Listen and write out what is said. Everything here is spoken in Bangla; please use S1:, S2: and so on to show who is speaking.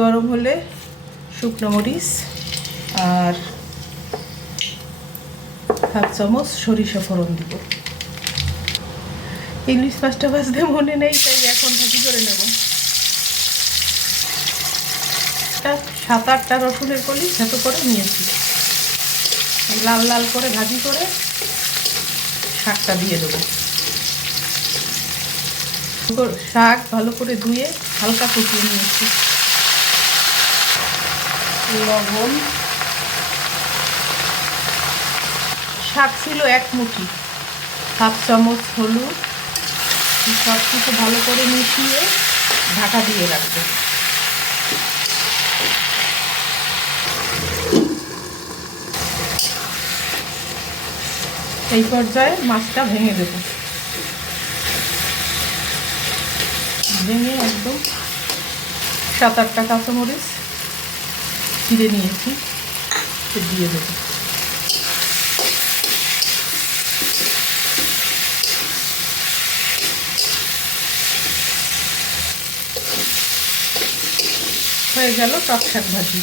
S1: গরম হলে শুকনো মরিচ আর হাফ চামচ সরিষা ফোড়ন দিব। ইংলিশ মাছটা ভাজতে মনে নেই, তাই এখন ভাজি করে নেব। সাত আটটা রসুনের কলি ছেত করে নিয়েছি। লাল লাল করে ভাজি করে শাকটা দিয়ে দেবো। শাক ভালো করে ধুয়ে হালকা কুচিয়ে নিয়েছি। লবণ। শাক ছিল এক মুঠি হাফ চামচ হলুদ। সব কিছু ভালো করে মিশিয়ে ঢাকা দিয়ে রাখবে। এই পর্যায়ে মাছটা ভেঙে দেব। ভেঙে একদম সাত আটটা কাঁচামরিচ ছিঁড়ে নিয়েছি। দিয়ে দেবো। হয়ে গেল টক ভাজি।